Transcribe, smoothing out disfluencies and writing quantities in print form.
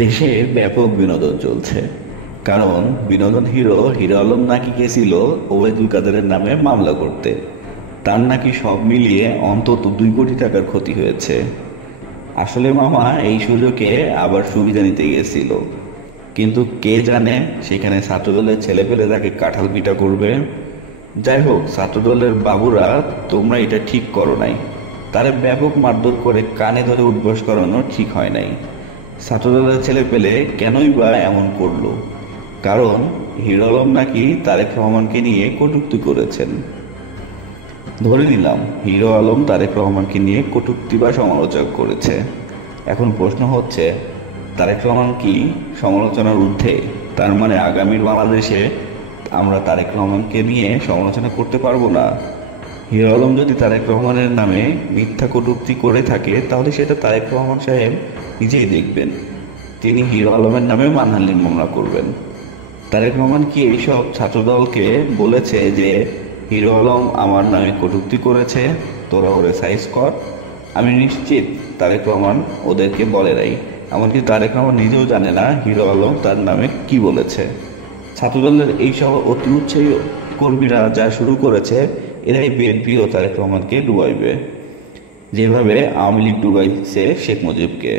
দেশে ব্যাপক বিনোদন চলছে। কারণ বিনোদন হিরো হিরো আলম নাকি গেছিল ওবায়দুল কাদেরের নামে মামলা করতে। তার নাকি সব মিলিয়ে অন্তত 2 কোটি টাকার ক্ষতি হয়েছে। আসলে মামা এই সুযোগে আবার সুবিধা নিতে গেছিল, কিন্তু কে জানে সেখানে ছাত্রদলের ছেলেপেলে তাকে কাঁঠাল পিটা করবে। যাই হোক, ছাত্রদলের বাবুরা, তোমরা এটা ঠিক করো নাই। তারে ব্যাপক মারধর করে কানে ধরে উঠবোস করানো ঠিক হয় নাই। ছাত্রদলের ছেলে পেলে কেনই বা এমন করলো? কারণ হিরো আলম নাকি তারেক রহমানকে নিয়ে কটূক্তি করেছেন। ধরে নিলাম হিরো আলম তারেক রহমানকে নিয়ে কটূক্তি বা সমালোচনা করেছে। এখন প্রশ্ন হচ্ছে, তারেক রহমান কি সমালোচনার ঊর্ধ্বে? তার মানে আগামীর বাংলাদেশে আমরা তারেক রহমানকে নিয়ে সমালোচনা করতে পারবো না? হিরো আলম যদি তারেক রহমানের নামে মিথ্যা কটূক্তি করে থাকে, তাহলে সেটা তারেক রহমান সাহেব নিজেই দেখবেন। তিনি হিরো আলমের নামে মানহানির মামলা করবেন। তারেক রহমান কি এইসব ছাত্রদলকে বলেছে যে হিরো আলম আমার নামে কটূক্তি করেছে, তোরা ওরে সাইজ কর? আমি নিশ্চিত তারেক রহমান ওদেরকে বলে নাই। এমনকি তারেক রহমান নিজেও জানে না হিরো আলম তার নামে কি বলেছে। ছাত্রদলের এইসব অতি উৎসাহী কর্মীরা যা শুরু করেছে, এরাই বিএনপি ও তারেক রহমানকে ডুবাইবে, যেভাবে আওয়ামী লীগ ডুবাইছে শেখ মুজিবকে।